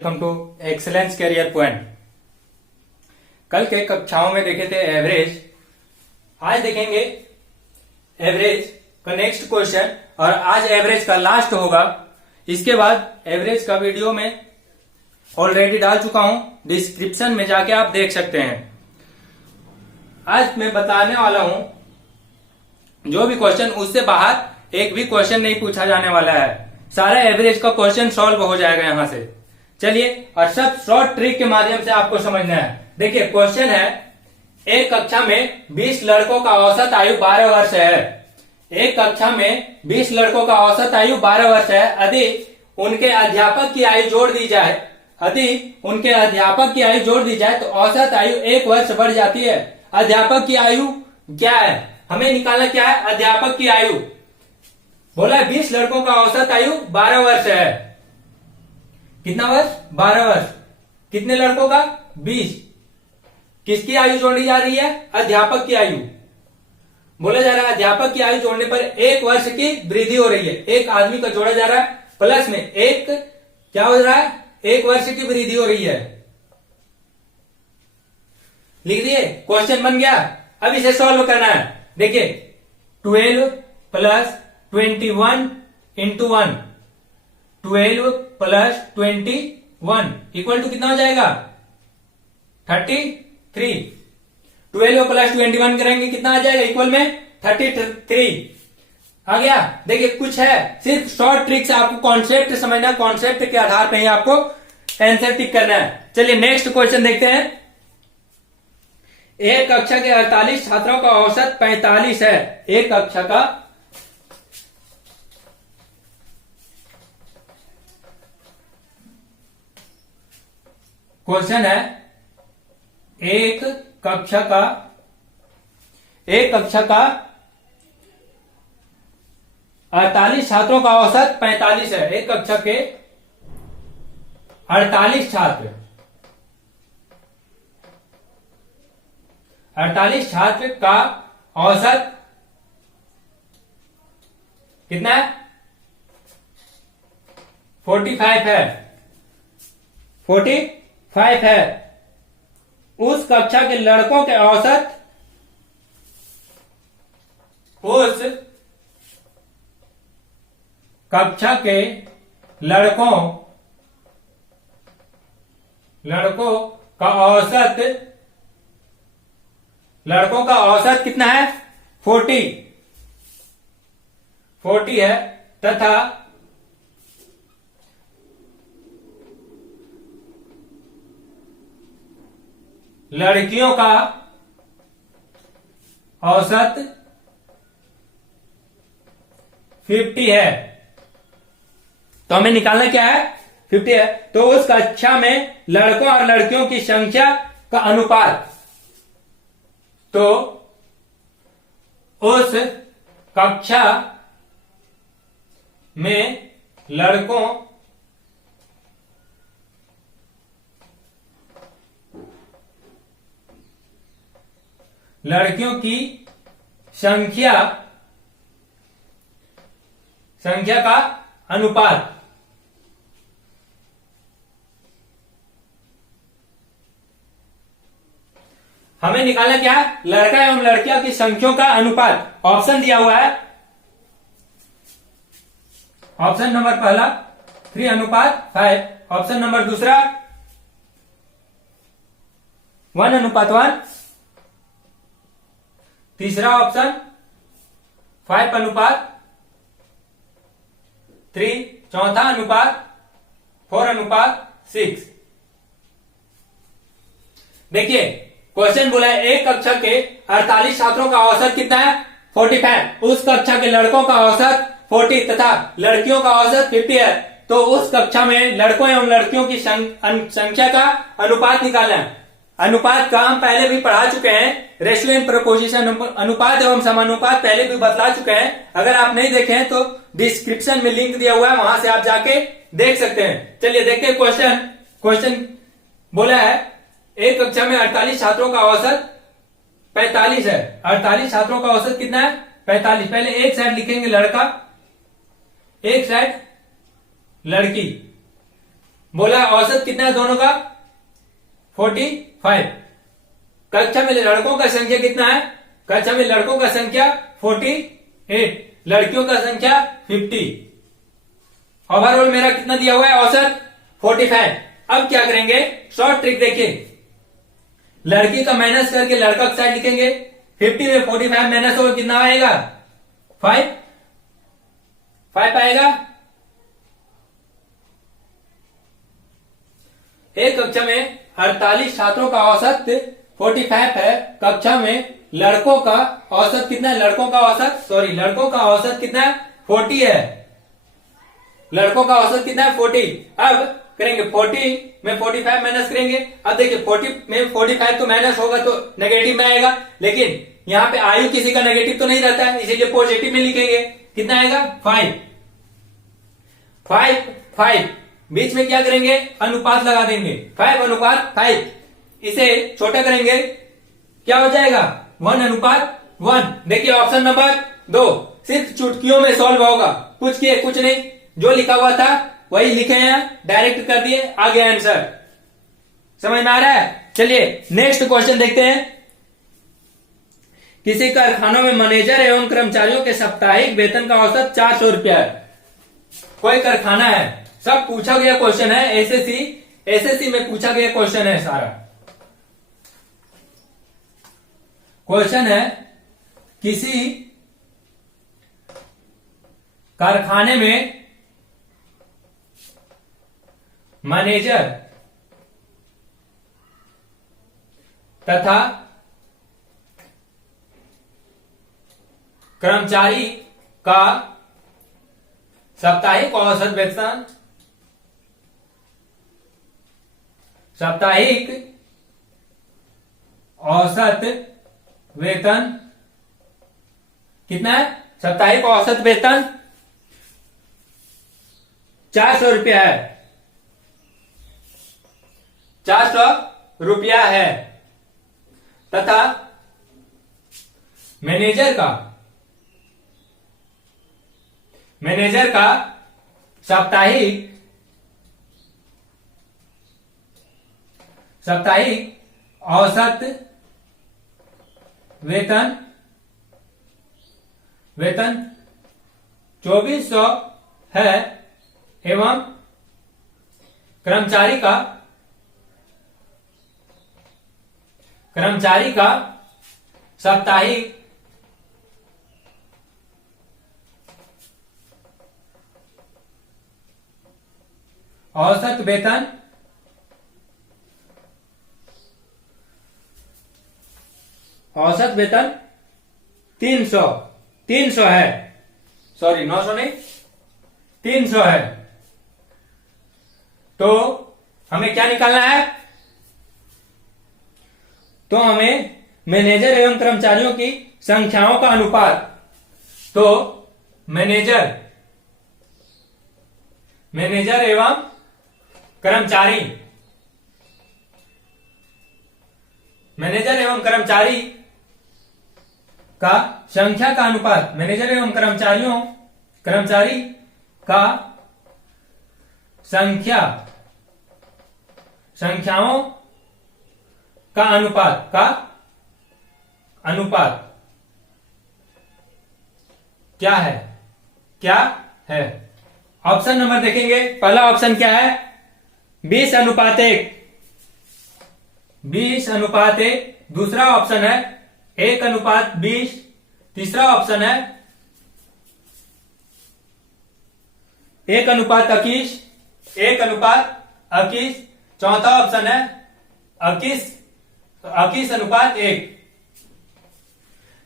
Welcome to excellence career point. कल के कक्षाओं में देखे थे एवरेज, आज देखेंगे एवरेज का नेक्स्ट क्वेश्चन और आज एवरेज का लास्ट होगा। इसके बाद एवरेज का वीडियो में ऑलरेडी डाल चुका हूं, डिस्क्रिप्शन में जाके आप देख सकते हैं। आज मैं बताने वाला हूं जो भी क्वेश्चन, उससे बाहर एक भी क्वेश्चन नहीं पूछा जाने वाला है। सारा एवरेज का क्वेश्चन सॉल्व हो जाएगा यहां से। चलिए, और सब शॉर्ट ट्रिक के माध्यम से आपको समझना है। देखिए, क्वेश्चन है, एक कक्षा में 20 लड़कों का औसत आयु 12 वर्ष है। एक कक्षा में 20 लड़कों का औसत आयु 12 वर्ष है। यदि उनके अध्यापक की आयु जोड़ दी जाए, तो औसत आयु 1 वर्ष बढ़ जाती है। अध्यापक की आयु क्या है, हमें निकालना क्या है, अध्यापक की आयु। बोला है 20 लड़कों का औसत आयु 12 वर्ष है। कितना वर्ष? 12 वर्ष। कितने लड़कों का? 20। किसकी आयु जोड़ी जा रही है? अध्यापक की आयु। बोला जा रहा है अध्यापक की आयु जोड़ने पर 1 वर्ष की वृद्धि हो रही है। एक आदमी का जोड़ा जा रहा है, प्लस में एक क्या हो रहा है? 1 वर्ष की वृद्धि हो रही है। लिख दिए, क्वेश्चन बन गया। अब इसे सॉल्व करना है। देखिए, 12 plus 21 into 1, 12 plus 21 equal to कितना हो जाएगा? 33। 12 प्लस 21 करेंगे कितना आ जाएगा? इक्वल में 33 आ गया। देखिए, कुछ है, सिर्फ शॉर्ट ट्रिक से आपको कॉन्सेप्ट समझना, कॉन्सेप्ट के आधार पर ही आपको आंसर टिक करना है। चलिए नेक्स्ट क्वेश्चन देखते हैं। एक कक्षा के 48 छात्रों का औसत 45 है। एक कक्षा का क्वेश्चन है, एक कक्षा का 48 छात्रों का औसत 45 है। एक कक्षा के 48 छात्र का औसत कितना है? 45 है। 45 है। उस कक्षा के लड़कों के औसत, उस कक्षा के लड़कों का औसत कितना है? 40 है, तथा लड़कियों का औसत 50 है। तो हमें निकालना क्या है? 50 है। तो उस कक्षा में लड़कों और लड़कियों की संख्या का अनुपात, तो उस कक्षा में लड़कियों की संख्या का अनुपात, हमें निकालना क्या है? लड़का एवं लड़कियां की संख्याओं का अनुपात। ऑप्शन दिया हुआ है, ऑप्शन नंबर पहला 3:5। ऑप्शन नंबर दूसरा 1:1। तीसरा ऑप्शन 5:3। चौथा अनुपात 4:6। देखिए, क्वेश्चन बोला है एक कक्षा के 48 छात्रों का औसत कितना है? 45। उस कक्षा के लड़कों का औसत 40 तथा लड़कियों का औसत 50 है। तो उस कक्षा में लड़कों एवं लड़कियों की संख्या का अनुपात निकालना है। अनुपात का हम पहले भी पढ़ा चुके हैं, रेशियो एंड प्रोपोर्शन, अनुपात एवं समानुपात पहले भी बतला चुके हैं। अगर आप नहीं देखे हैं तो डिस्क्रिप्शन में लिंक दिया हुआ है, वहां से आप जाके देख सकते हैं। चलिए देखते हैं क्वेश्चन बोला है, एक कक्षा में 48 छात्रों का औसत 45 है। 48 छात्रों का औसत कितना है? 45। पहले एक साइड लिखेंगे लड़का, एक साइड लड़की। बोला औसत कितना है दोनों का 45। कक्षा में लड़कों का संख्या कितना है, कक्षा में लड़कों का संख्या 48, लड़कियों का संख्या 50। ओवरऑल मेरा कितना दिया हुआ है औसत 45। अब क्या करेंगे, शॉर्ट ट्रिक देखिए, लड़की का माइनस करके लड़का का साइड लिखेंगे। 50 में 45 माइनस होगा कितना आएगा 5 आएगा। एक कक्षा में 48 छात्रों का औसत 45 है। कक्षा में लड़कों का औसत कितना है, लड़कों का औसत कितना है 40 है। लड़कों का औसत कितना है 40। अब करेंगे 40 में 45 माइनस करेंगे। अब देखिए 40 में 45 तो माइनस होगा तो नेगेटिव में आएगा, लेकिन यहाँ पे आयु किसी का नेगेटिव तो नहीं रहता है, इसीलिए पॉजिटिव में लिखेंगे। कितना आएगा 5 बीच में क्या करेंगे, अनुपात लगा देंगे 5:5। इसे छोटा करेंगे क्या हो जाएगा 1:1। देखिए ऑप्शन नंबर 2 सिर्फ चुटकियों में सॉल्व होगा, कुछ किए कुछ नहीं, जो लिखा हुआ था वही लिखे हैं, डायरेक्ट कर दिए, आ गया आंसर। समझ में आ रहा है। चलिए नेक्स्ट क्वेश्चन देखते हैं। किसी कारखानों में मैनेजर एवं कर्मचारियों के साप्ताहिक वेतन का औसत 400 रुपया है। कोई कारखाना है, सब पूछा गया क्वेश्चन है, एसएससी में पूछा गया क्वेश्चन है सारा। क्वेश्चन है किसी कारखाने में मैनेजर तथा कर्मचारी का साप्ताहिक औसत वेतन कितना है, साप्ताहिक औसत वेतन 400 रुपया है, 400 रुपया है। तथा मैनेजर का साप्ताहिक औसत वेतन 2400 है एवं कर्मचारी का साप्ताहिक औसत वेतन 300 है, सॉरी 900 नहीं 300 है। तो हमें क्या निकालना है, तो हमें मैनेजर एवं कर्मचारियों की संख्याओं का अनुपात, तो मैनेजर एवं कर्मचारी का संख्या का अनुपात, मैनेजर एवं कर्मचारी का संख्याओं का अनुपात क्या है। ऑप्शन नंबर देखेंगे, पहला ऑप्शन क्या है 20:1, 20:1। दूसरा ऑप्शन है 1:20। तीसरा ऑप्शन है 1:21, 1:21। चौथा ऑप्शन है 21:1।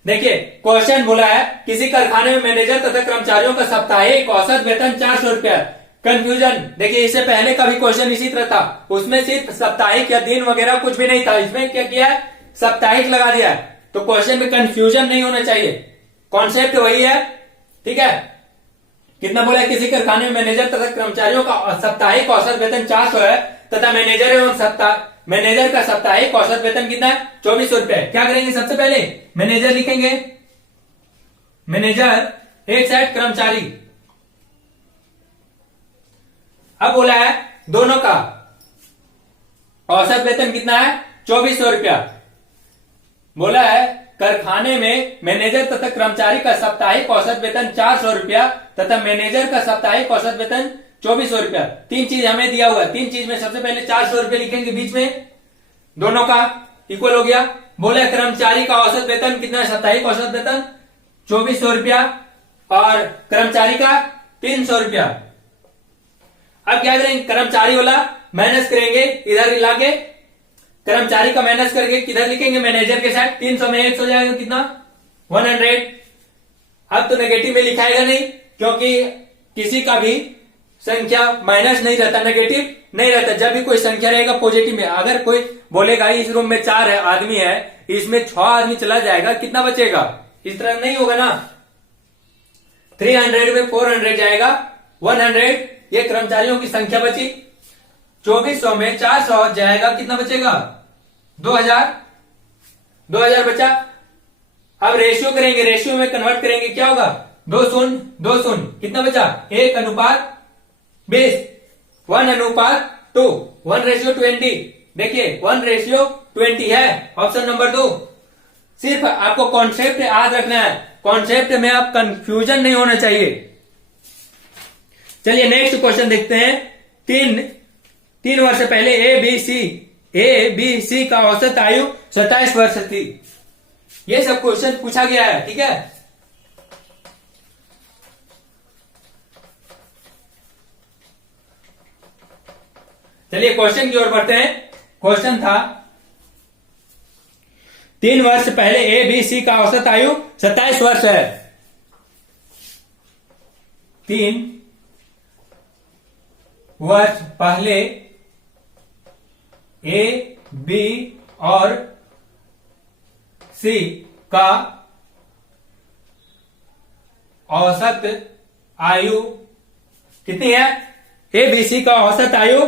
देखिए क्वेश्चन बोला है किसी कारखाने में मैनेजर तथा कर्मचारियों का साप्ताहिक औसत वेतन 400 रुपया। कंफ्यूजन देखिए, इससे पहले का भी क्वेश्चन इसी तरह था, उसमें सिर्फ साप्ताहिक या दिन वगैरह कुछ भी नहीं था, इसमें क्या किया है साप्ताहिक लगा दिया है। तो क्वेश्चन में कंफ्यूजन नहीं होना चाहिए, कॉन्सेप्ट वही है, ठीक है। कितना बोला है, किसी कारखाने में मैनेजर तथा कर्मचारियों का साप्ताहिक औसत वेतन 400 है तथा मैनेजर का साप्ताहिक औसत वेतन कितना है 2400 रुपए। क्या करेंगे, सबसे पहले मैनेजर लिखेंगे, मैनेजर एक साइड कर्मचारी। अब बोला है दोनों का औसत वेतन कितना है? 2400 रुपया। बोला है कारखाने में मैनेजर तथा कर्मचारी का साप्ताहिक औसत वेतन 400 रुपया तथा मैनेजर का साप्ताहिक औसत वेतन 2400 रुपया। तीन चीज हमें दिया हुआ है। तीन चीज में सबसे पहले 400 रुपया लिखेंगे बीच में, दोनों का इक्वल हो गया। बोले कर्मचारी का औसत वेतन कितना है? साप्ताहिक औसत वेतन 2400 रुपया और कर्मचारी का 300 रुपया। अब क्या करेंगे? कर्मचारी वाला माइनस करेंगे इधर लाके, कर्मचारी का माइनस करके किधर लिखेंगे? मैनेजर के साथ। 300 में 100 जाएगा कितना? 100। अब तो नेगेटिव में लिखाएगा नहीं, क्योंकि किसी का भी संख्या माइनस नहीं रहता, नेगेटिव नहीं रहता। जब भी कोई संख्या रहेगा पॉजिटिव में, अगर कोई बोलेगा इस रूम में 4 आदमी है, इसमें 6 आदमी चला जाएगा, कितना बचेगा? इस तरह नहीं होगा ना। 300 में 400 जाएगा, 100 ये कर्मचारियों की संख्या बची। 2400 में 400 जाएगा, कितना बचेगा? 2000 बचा। अब रेशियो करेंगे, रेशियो में कन्वर्ट करेंगे, क्या होगा? 2 शून्य 2 शून्य, कितना बचा? 1:20, 1:2, 1:20। देखिए 1:20 है ऑप्शन नंबर 2। सिर्फ आपको कॉन्सेप्ट याद रखना है, कॉन्सेप्ट में आप कंफ्यूजन नहीं होना चाहिए। चलिए नेक्स्ट क्वेश्चन देखते हैं। 3 वर्ष पहले ए बी सी का औसत आयु 27 वर्ष थी। ये सब क्वेश्चन पूछा गया है, ठीक है। चलिए क्वेश्चन की ओर बढ़ते हैं। क्वेश्चन था 3 वर्ष पहले ए बी सी का औसत आयु 27 वर्ष है। 3 वर्ष पहले ए बी और सी का औसत आयु कितनी है? ए बी सी का औसत आयु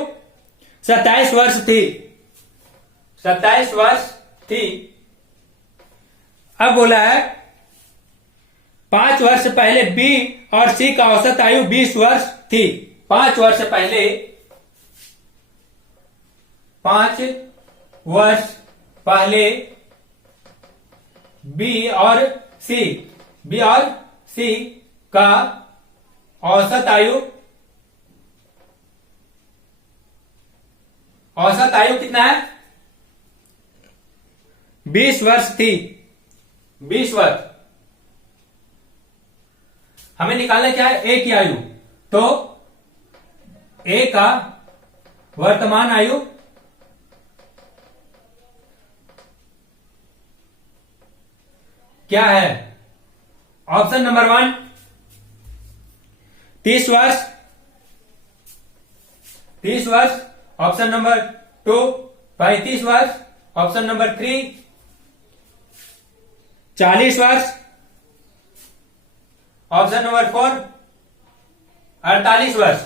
27 वर्ष थी। 27 वर्ष थी। अब बोला है 5 वर्ष पहले बी और सी का औसत आयु 20 वर्ष थी। 5 वर्ष पहले, 5 वर्ष पहले बी और सी का औसत आयु कितना है? 20 वर्ष थी। 20 वर्ष। हमें निकालना क्या है? ए की आयु। तो ए का वर्तमान आयु क्या है? ऑप्शन नंबर 1 30 वर्ष। 30 वर्ष। ऑप्शन नंबर 2 35 वर्ष। ऑप्शन नंबर 3 40 वर्ष। ऑप्शन नंबर 4 48 वर्ष।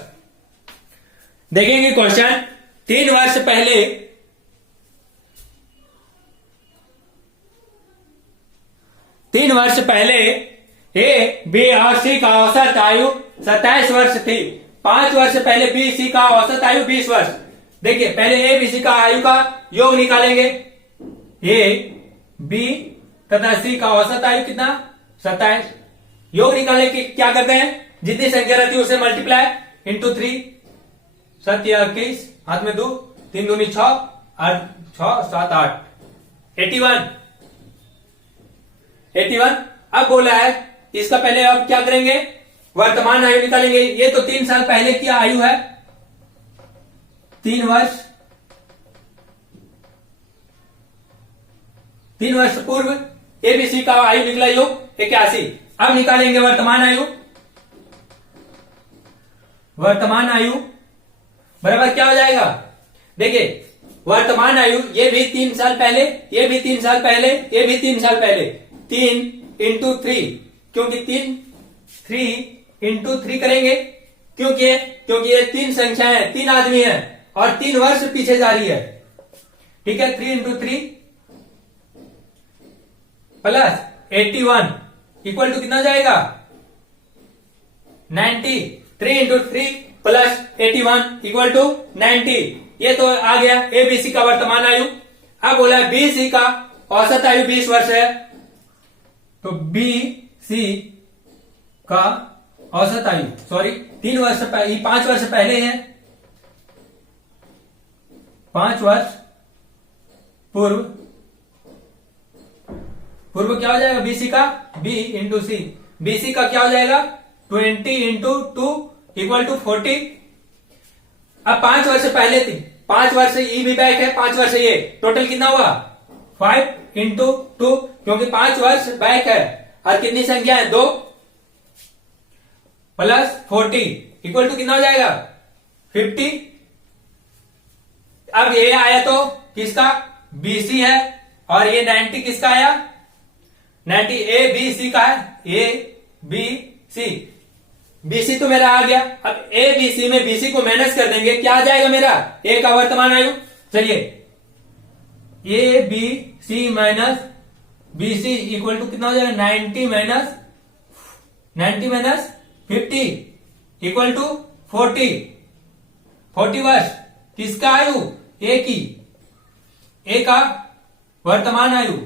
देखेंगे क्वेश्चन। 3 वर्ष पहले ए बी और सी का औसत आयु 27 वर्ष थी। 5 वर्ष पहले बी सी का औसत आयु 20 वर्ष। देखिए पहले ए बी सी का आयु का योग निकालेंगे। ए बी तथा सी का औसत आयु कितना? 27। योग निकालने की क्या करते हैं? जितनी संख्या रहती है उसे मल्टीप्लाई इंटू 3। 7 या 21, हाथ में 2, 3 दूनी 6, 8 6 7 8 81। अब बोला है इसका पहले अब क्या करेंगे? वर्तमान आयु निकालेंगे। ये तो 3 साल पहले की आयु है। 3 वर्ष पूर्व एबीसी का आयु निकला योग 81। अब निकालेंगे वर्तमान आयु। वर्तमान आयु बराबर क्या हो जाएगा? देखिए वर्तमान आयु, ये भी 3 साल पहले, ये भी 3 साल पहले, ये भी 3 साल पहले। 3 इंटू 3, क्योंकि 3 इंटू 3 करेंगे। क्योंकि ये 3 संख्याएं हैं, 3 आदमी हैं और 3 वर्ष पीछे जा रही है। ठीक है। 3 इंटू 3 प्लस 81 इक्वल टू कितना जाएगा? 90। 3 इंटू 3 प्लस 81 इक्वल टू 90। ये तो आ गया एबीसी का वर्तमान आयु। अब बोला बीसी का औसत आयु 20 वर्ष है, तो बीसी का औसत आयु 5 वर्ष पहले है, 5 वर्ष पूर्व क्या हो जाएगा बीसी का, बी इंटू सी। बीसी का क्या हो जाएगा 20 इंटू 2 इक्वल टू 40। अब 5 वर्ष पहले थी, 5 वर्ष ई भी बैक है, 5 वर्ष ये, टोटल कितना हुआ 5 इंटू 2, क्योंकि 5 वर्ष बैक है और कितनी संख्या है 2 प्लस 40 इक्वल टू कितना हो जाएगा 50। अब ये आया तो किसका बीसी है, और ये 90 किसका आया 90 ए बी सी का है, ए बी सी। बीसी तो मेरा आ गया। अब ए बी सी में बीसी को माइनस कर देंगे, क्या आ जाएगा मेरा ए का वर्तमान आयु। चलिए A B C minus B C equal to कितना हो जाएगा 90 माइनस 50 इक्वल टू 40 वर्ष किसका आयु ए की, ए का वर्तमान आयु।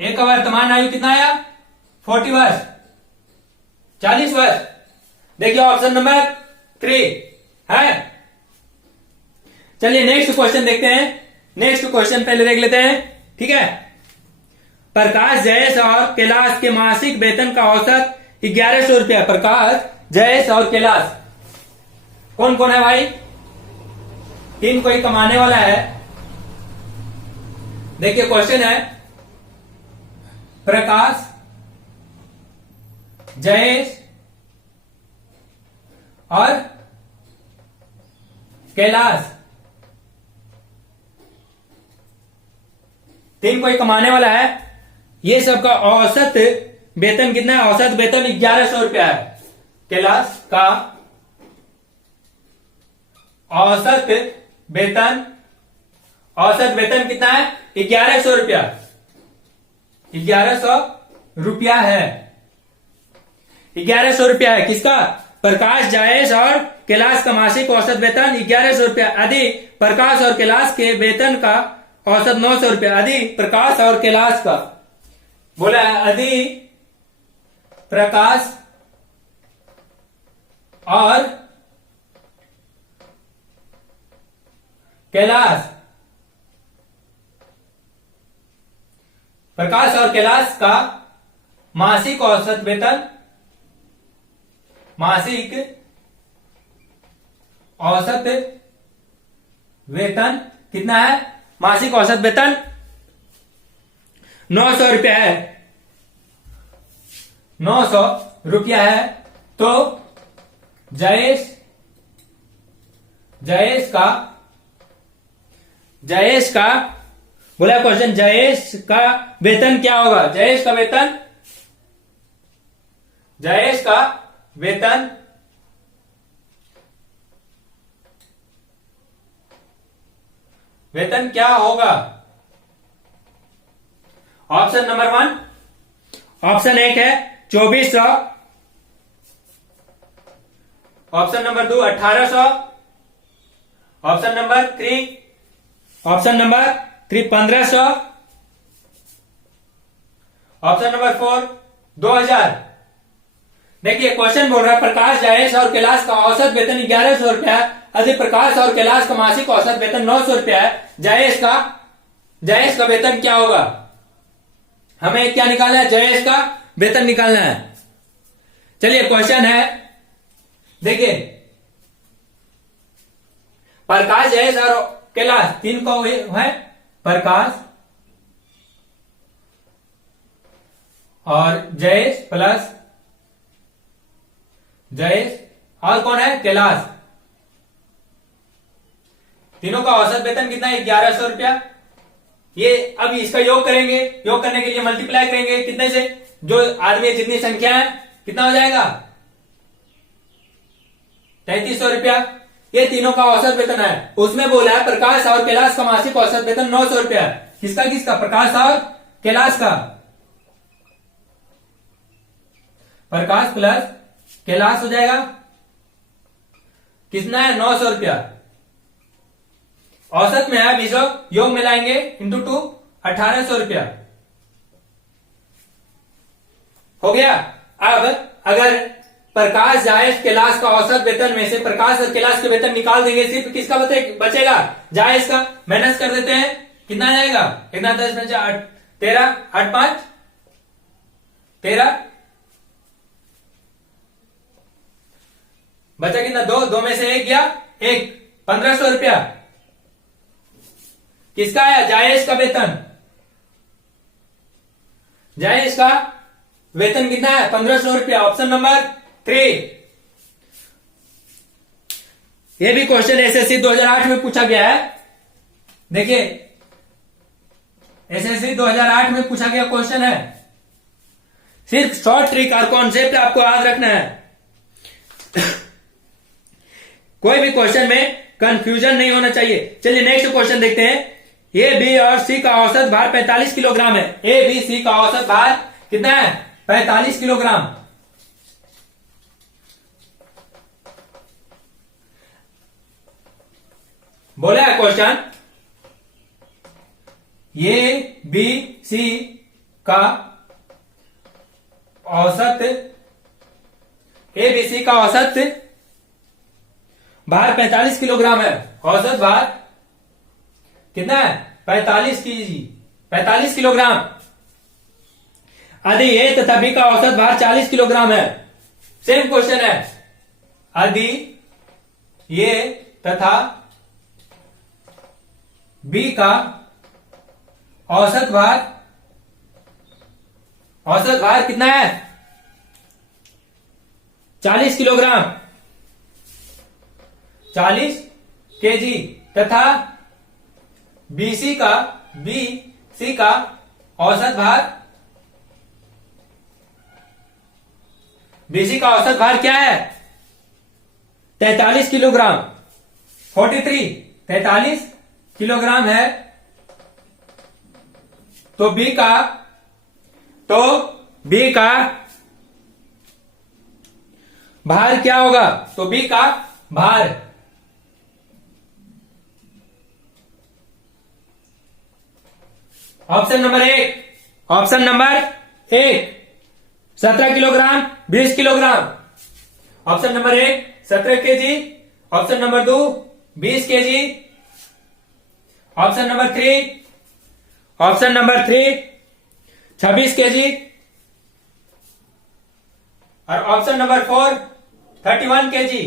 ए का वर्तमान आयु कितना आया 40 वर्ष, 40 वर्ष। देखिए ऑप्शन नंबर 3 है। चलिए नेक्स्ट क्वेश्चन देखते हैं। नेक्स्ट क्वेश्चन पहले देख लेते हैं, ठीक है। प्रकाश, जयेश और कैलाश के मासिक वेतन का औसत 1100 रुपया। प्रकाश, जयेश और कैलाश कौन कौन है भाई, तीन कोई कमाने वाला है। देखिए क्वेश्चन है प्रकाश, जयेश और कैलाश, तीन कोई कमाने वाला है। ये सबका औसत वेतन कितना है, औसत वेतन 1100 रुपया है। कैलाश का औसत वेतन कितना है 1100 रुपया, 1100 रुपया है, 1100 रुपया है। किसका, प्रकाश, जयेश और कैलाश का मासिक औसत वेतन 1100 रुपया। यदि प्रकाश और कैलाश के वेतन का औसत 900 रुपया, यदि प्रकाश और कैलाश का, बोला यदि प्रकाश और कैलाश, प्रकाश और कैलाश का मासिक औसत वेतन, मासिक औसत वेतन कितना है, मासिक औसत वेतन 900 रुपया है, 900 रुपया है। तो जयेश का बोला क्वेश्चन, जयेश का वेतन क्या होगा, जयेश का वेतन क्या होगा। ऑप्शन नंबर 1, ऑप्शन 1 है 2400, option number 2 1800, option number 3 1500, option number 4 2000। देखिए क्वेश्चन बोल रहा है प्रकाश, जयेश और कैलाश का औसत वेतन 1100 रुपया है। यदि प्रकाश और कैलाश का मासिक औसत वेतन 900 रुपया है, जयेश का वेतन क्या होगा। हमें क्या निकालना है, जयेश का वेतन निकालना है। चलिए क्वेश्चन है, देखिए प्रकाश, जयेश और कैलाश तीन को है, प्रकाश और जयेश प्लस जयेश और कौन है कैलाश, तीनों का औसत वेतन कितना है 1100 रुपया। ये अब इसका योग करेंगे, योग करने के लिए मल्टीप्लाई करेंगे कितने से, जो आदमी जितनी संख्या है कितना हो जाएगा 3300 रुपया। ये तीनों का औसत वेतन है। उसमें बोला है प्रकाश और कैलाश का मासिक औसत वेतन 900 रुपया। किसका, प्रकाश और कैलाश का। प्रकाश प्लस कैलाश हो जाएगा कितना है 900 रुपया। औसत में है बीजों योग मिलाएंगे इंटू 2 1800 रुपया हो गया। अब अगर प्रकाश जायज कैलाश का औसत वेतन में से प्रकाश और कैलाश के वेतन निकाल देंगे, सिर्फ किसका बचेगा जायज का। माइनस कर देते हैं, कितना आ जाएगा, कितना 10 में 13 8 5 13 बचा कितना 2 में से 1 गया 1 1500 रुपया किसका आया जायज का वेतन। जायज का वेतन कितना है 1500 रुपया। Option number 3। ये भी क्वेश्चन एसएससी 2008 में पूछा गया है। देखिए एसएससी 2008 में पूछा गया क्वेश्चन है। सिर्फ शॉर्ट ट्रिक और कॉन्सेप्ट आपको याद रखना है। कोई भी क्वेश्चन में कंफ्यूजन नहीं होना चाहिए। चलिए नेक्स्ट क्वेश्चन देखते हैं। ए बी और सी का औसत भार 45 किलोग्राम है। ए बी सी का औसत भार कितना है 45 किलोग्राम। बोला है क्वेश्चन ए बी सी का औसत ए बी सी का औसत भार 45 किलोग्राम है। औसत भार कितना है 45 किलोग्राम। यदि ए तथा बी का औसत भार 40 किलोग्राम है। सेम क्वेश्चन है। यदि ए तथा बी का औसत भार कितना है 40 किलोग्राम 40 केजी तथा बीसी का औसत भार क्या है 43 किलोग्राम 43 किलोग्राम है। तो बी का भार क्या होगा। तो बी का भार option number 1 17 kilogram 20 kilogram. Option number 1 17 KG. Option number 2 20 KG. Option number 3 26 KG. और ऑप्शन नंबर 4 31 केजी।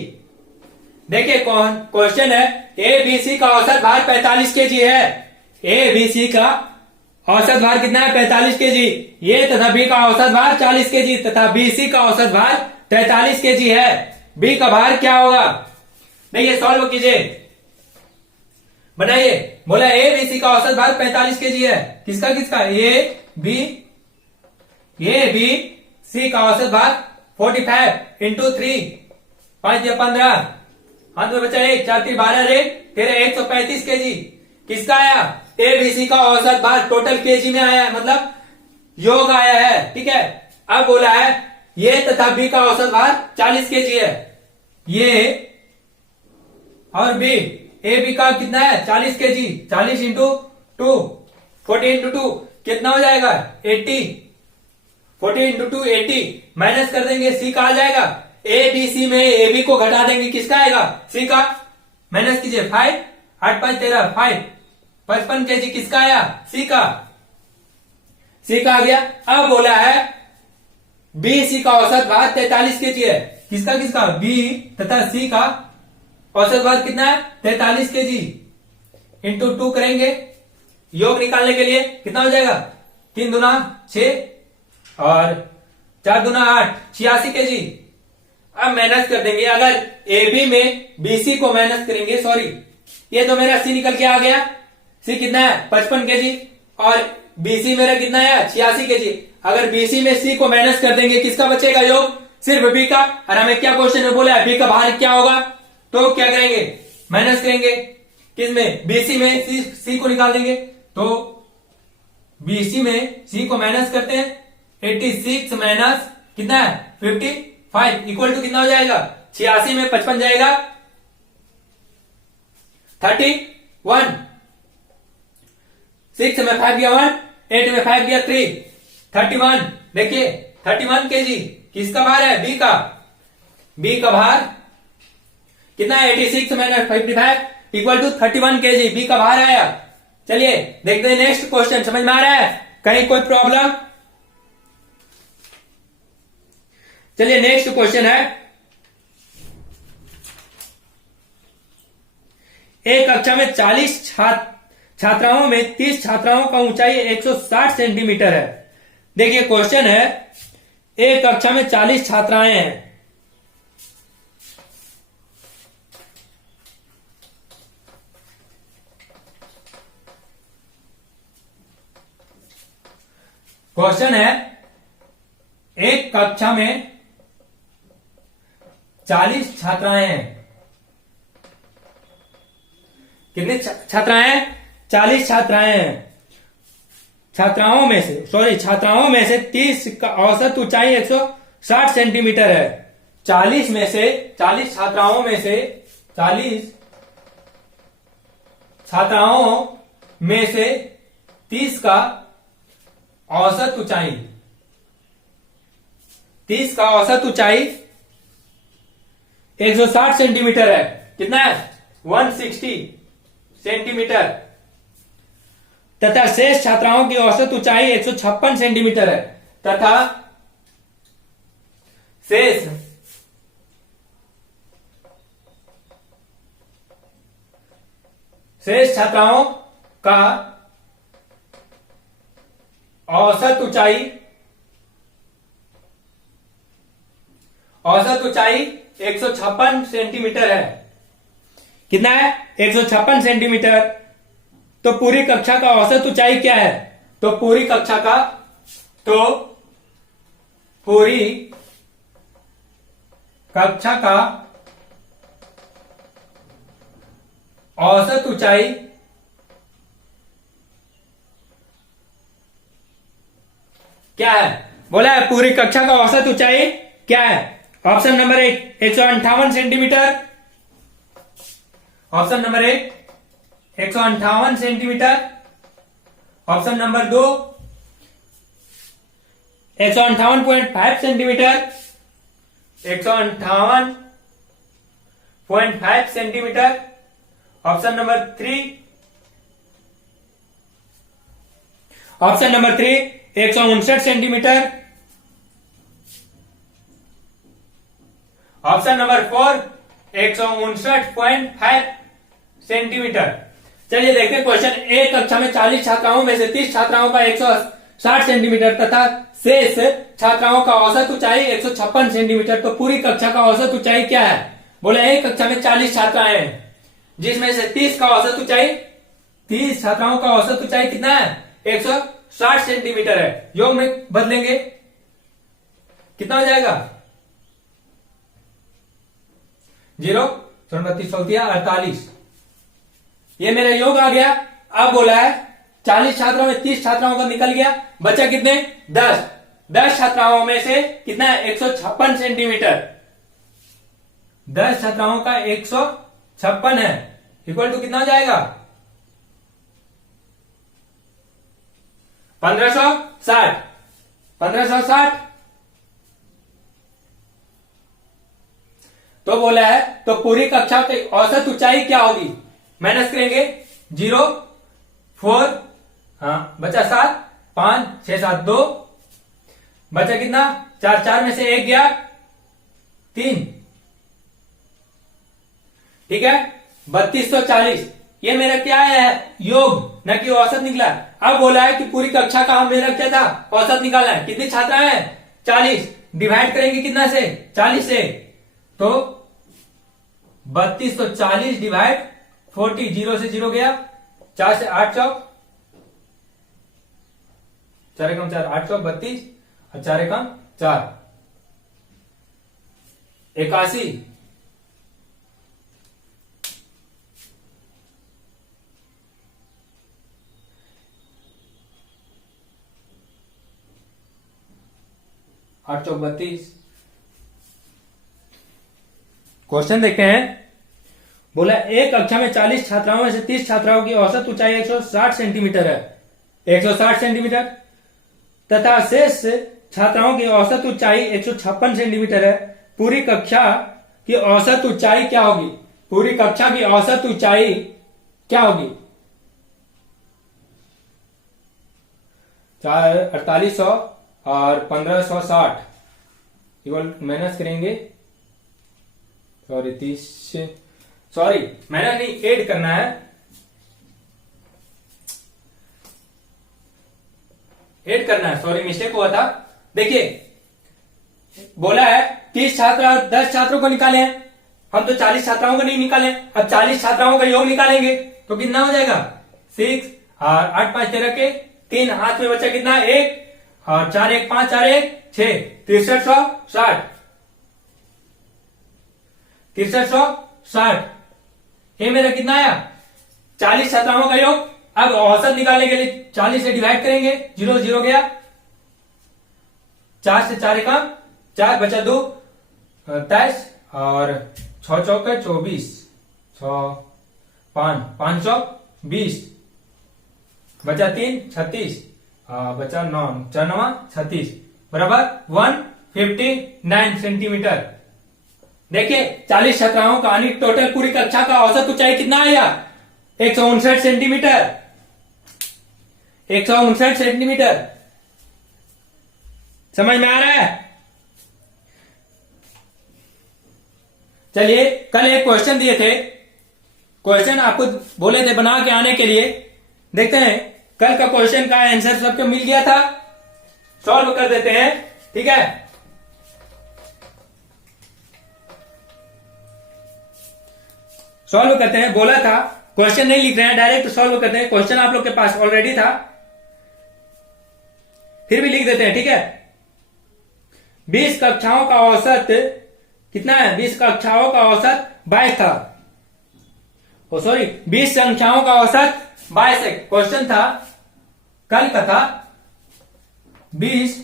देखिए क्वेश्चन है ए बी सी का औसत भार 45 केजी है। ए बी सी का औसत भार कितना है 45 केजी। ये तथा बी का औसत भार 40 केजी तथा बीसी का औसत भार 43 केजी है। बी का भार क्या होगा। देखिए सॉल्व कीजिए, बनाइए। बोला ए बी सी का औसत भार 45 केजी है। किसका ए बी सी का औसत भार 45 इंटू 3 5 या 15 अंत में बचा 1 4 3 12 रे तेरे 135 केजी। किसका आया ए बी सी का औसत भार टोटल केजी में आया है, मतलब योग आया है। ठीक है। अब बोला है ये तथा बी का औसत भार 40 केजी है। ये और बी ए बी का कितना है 40 केजी। 40 इंटू 2 40 इंटू 2 कितना हो जाएगा 80। 40 इंटू 2 80 माइनस कर देंगे सी का आ जाएगा। ए बी सी में ए बी को घटा देंगे किसका आएगा सी का। माइनस कीजिए 5 8 5 13 5 55 केजी किसका आया सी का आ गया। अब बोला है बी सी का औसत भार 43 केजी है। किसका बी तथा सी का औसत भार कितना है 43 केजी। इंटू 2 करेंगे योग निकालने के लिए कितना हो जाएगा 3 दूना 6 और 4 दूना 8 86 केजी। अब माइनस कर देंगे। अगर ए बी में बीसी को माइनस करेंगे, सॉरी ये तो मेरा सी निकल के आ गया। सी कितना है 55 केजी और बीसी मेरा कितना है 86 केजी। अगर बीसी में सी को माइनस कर देंगे किसका बचेगा योग सिर्फ बी का। और हमें क्या क्वेश्चन में बोला है बी का भार क्या होगा। तो क्या करेंगे माइनस करेंगे किसमें बीसी में सी को निकाल देंगे। तो बीसी में सी को माइनस करते हैं 86 माइनस कितना है 55 इक्वल टू कितना हो जाएगा 86 में 55 जाएगा 31, 6 में 5 गया 1, 8 में 5 गया 3, 31। देखिए 31 केजी किसका भार है बी का भार कितना है 86 minus 55 equal to 31 KG B का भार आया। चलिए देखते हैं नेक्स्ट क्वेश्चन, समझ में आ रहा है कहीं कोई प्रॉब्लम? चलिए नेक्स्ट क्वेश्चन है, एक कक्षा में 40 छात्राओं में 30 छात्राओं का ऊंचाई 160 सेंटीमीटर है। देखिए क्वेश्चन है, एक कक्षा में 40 छात्राएं हैं, क्वेश्चन है एक कक्षा में 40 छात्राएं हैं, कितने छात्राएं हैं 40 छात्राएं हैं, छात्राओं में से 30 का औसत ऊंचाई 160 सेंटीमीटर है। 40 छात्राओं में से 30 का औसत ऊंचाई 160 सेंटीमीटर है। कितना है 160 सेंटीमीटर तथा शेष छात्राओं की औसत ऊंचाई 156 सेंटीमीटर है तथा शेष छात्राओं का औसत ऊंचाई 156 सेंटीमीटर है। कितना है 156 सेंटीमीटर। तो पूरी कक्षा का औसत ऊंचाई क्या है? तो पूरी कक्षा का औसत ऊंचाई क्या है? बोला है पूरी कक्षा का औसत ऊंचाई क्या है? Option number 1 158 centimetre, option number 1 158 centimetre, option number 2 158.5 centimetre, 158.5 centimetre, option number 3 159 centimetre, option number 4 159.5 centimetre. चलिए देखते हैं क्वेश्चन। एक कक्षा में 40 छात्राओं में से 30 छात्राओं का 160 सेंटीमीटर तथा शेष छात्राओं का औसत ऊंचाई 156 सेंटीमीटर। तो पूरी कक्षा का औसत ऊंचाई क्या है? बोले एक कक्षा में 40 छात्राएं हैं जिसमें से 30 छात्राओं का औसत ऊंचाई कितना है? 160 सेंटीमीटर है। योग में बदलेंगे कितना हो जाएगा? 0 32 48। ये मेरा योग आ गया। अब बोला है 40 छात्रों में 30 छात्राओं का निकल गया, बचा कितने? 10 छात्राओं में से कितना है? 156 सेंटीमीटर। 10 छात्राओं का 156 है इक्वल टू कितना हो जाएगा? 1560। तो बोला है तो पूरी कक्षा की औसत ऊंचाई क्या होगी? माइनस करेंगे 0 4 बचा 7 5 6 7 2 बचा कितना? 4 में से 1 गया 3। ठीक है 3240। ये मेरा क्या है? योग, न कि औसत निकला। अब बोला है कि पूरी कक्षा का मेरा क्या था? औसत निकालना है। कितनी छात्राएं हैं? 40। डिवाइड करेंगे कितना से? 40 से। तो 3240 डिवाइड 40, 0 से 0 गया, 4 से 8 चौक 4 एकम 4 8 चौक 32 और 4 एकम 4 81। 8 चौक 32। क्वेश्चन देखते हैं। बोला एक कक्षा में 40 छात्राओं में से 30 छात्राओं की औसत ऊंचाई 160 सेंटीमीटर है, 160 सेंटीमीटर, तथा शेष छात्राओं की औसत ऊंचाई 156 सेंटीमीटर है। पूरी कक्षा की औसत ऊंचाई क्या होगी? पूरी कक्षा की औसत ऊंचाई क्या होगी? 4800 और 1560 इक्वल माइनस करेंगे, सॉरी 30 सॉरी मैंने नहीं ऐड करना है, ऐड करना है, सॉरी मिस्टेक हुआ था। देखिए बोला है 30 छात्र और 10 छात्रों को निकाले हैं, हम तो 40 छात्राओं को नहीं निकाले। अब 40 छात्राओं का योग निकालेंगे तो कितना हो जाएगा? 6 और 8 5 13 के 3 हाथ में बचा कितना? 1 और 4 1 5 4 1 6 6360 6360। ये मेरा कितना आया? 40 छात्राओं का योग। अब औसत निकालने के लिए 40 से डिवाइड करेंगे, 0 0 गया, 4 से 4 कम, 4 बचा 2 23 और 6 चौक 24, 6 5 5 चौक 20, बचा 3 36, बचा 9 4 9 36 बराबर 159 सेंटीमीटर। देखिए 40 छात्राओं का यानी टोटल पूरी कक्षा का औसत ऊंचाई कितना आया? 159 सेंटीमीटर, 159 सेंटीमीटर। समझ में आ रहा है? चलिए कल एक क्वेश्चन दिए थे, क्वेश्चन आपको बोले थे बना के आने के लिए, देखते हैं कल का क्वेश्चन का आंसर सबको मिल गया था, सॉल्व कर देते हैं। ठीक है, सॉल्व करते हैं। बोला था क्वेश्चन नहीं लिख रहे हैं, डायरेक्ट सॉल्व करते हैं। क्वेश्चन आप लोग के पास ऑलरेडी था, फिर भी लिख देते हैं। ठीक है, 20 कक्षाओं का औसत कितना है? 20 कक्षाओं का औसत 22 था, ओ सॉरी 20 संख्याओं का औसत 22 है। क्वेश्चन था कल का था 20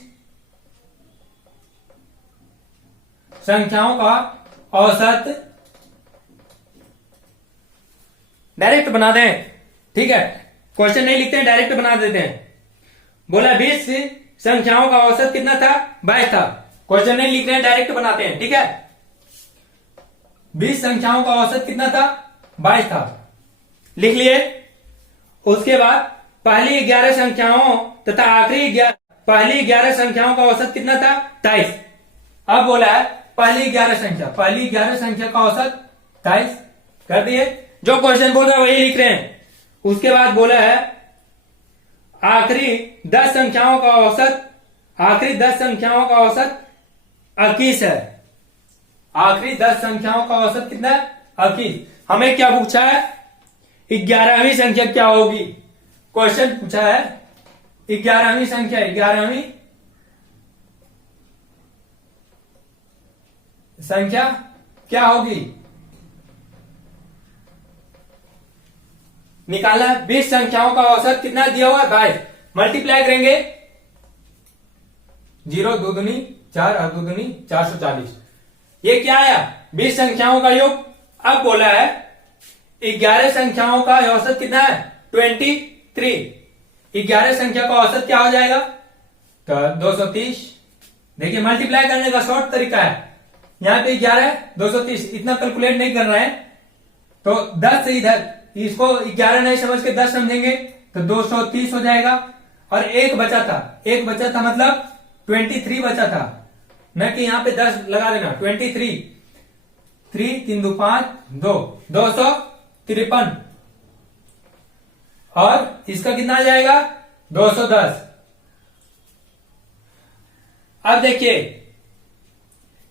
संख्याओं का औसत, डायरेक्ट बना दें। ठीक है, क्वेश्चन नहीं लिखते हैं, डायरेक्ट बना देते हैं। बोला 20 संख्याओं का औसत कितना था? 22 था। क्वेश्चन नहीं लिख रहे हैं, डायरेक्ट बनाते हैं। ठीक है, 20 संख्याओं का औसत कितना था? 22 था, लिख लिए। उसके बाद पहली 11 संख्याओं तथा आखिरी पहली 11 संख्याओं का औसत कितना था? 23। अब बोला है पहली 11 संख्या, पहली 11 संख्या का औसत 23 कर दिए। जो क्वेश्चन बोल रहा है वही लिख रहे हैं। उसके बाद बोला है आखिरी 10 संख्याओं का औसत, आखिरी 10 संख्याओं का औसत 21 है। आखिरी 10 संख्याओं का औसत कितना है? 21। हमें क्या पूछा है? 11वीं संख्या क्या होगी? क्वेश्चन पूछा है 11वीं संख्या, 11वीं संख्या क्या होगी? निकालना है। 20 संख्याओं का औसत कितना दिया हुआ है? 22। मल्टीप्लाई करेंगे, 0 2 दूनी 4 और 2 दूनी 440। ये क्या आया? 20 संख्याओं का योग। अब बोला है 11 संख्याओं का औसत कितना है? 23। 11 संख्या का औसत क्या हो जाएगा? तो 230। देखिए मल्टीप्लाई करने का शॉर्ट तरीका है, यहां पे 11 230, इतना कैलकुलेट नहीं कर रहे हैं तो 10 से इधर इसको 11 नहीं समझ के 10 समझेंगे तो 230 हो जाएगा। और एक बचा था, एक बचा था मतलब 23 बचा था, न कि यहां पे 10 लगा देना। 23 3 3 2 5 2 253 और इसका कितना आ जाएगा? 210। अब देखिए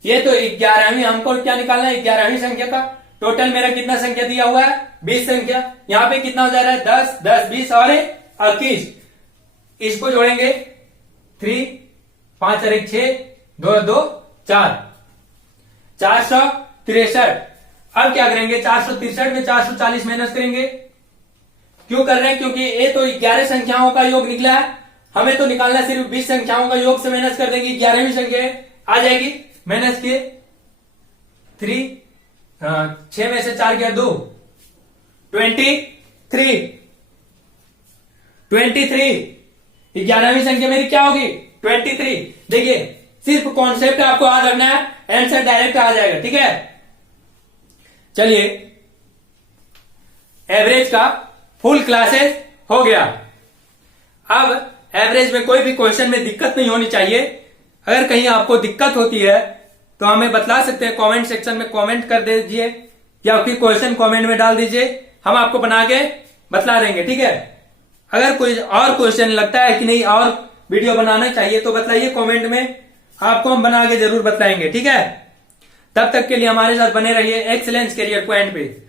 ये तो 11वीं, हमको क्या निकालना है? 11वीं संख्या का टोटल मेरा कितना संख्या दिया हुआ है? 20 संख्या। यहां पे कितना हो जा रहा है? 10 10 20 और 21। इसको जोड़ेंगे 3 5 और 1 6 2 2 4 463। अब क्या करेंगे? 463 में 440 माइनस करेंगे। क्यों कर रहे हैं? क्योंकि ये तो 11 संख्याओं का योग निकला है हमें तो निकालना सिर्फ 20 संख्याओं का योग से माइनस कर देंगे, 11वीं संख्या आ जाएगी माइनस के 3, 6 में से 4 गया 2, 23, 11वीं संख्या मेरी क्या होगी 23। देखिए सिर्फ कॉन्सेप्ट आपको याद रखना है, आंसर डायरेक्ट आ जाएगा, ठीक है। चलिए एवरेज का फुल क्लासेस हो गया। अब एवरेज में कोई भी क्वेश्चन में दिक्कत नहीं होनी चाहिए। अगर कहीं आपको दिक्कत होती है तो हमें बतला सकते हैं, कमेंट सेक्शन में कमेंट कर दीजिए या फिर क्वेश्चन कमेंट में डाल दीजिए, हम आपको बना के बतला देंगे, ठीक है। अगर कोई और क्वेश्चन लगता है कि नहीं और वीडियो बनाना चाहिए तो बताइए कमेंट में, आपको हम बना के जरूर बताएंगे, ठीक है। तब तक के लिए हमारे साथ बने रहिए एक्सीलेंस करियर पॉइंट पे।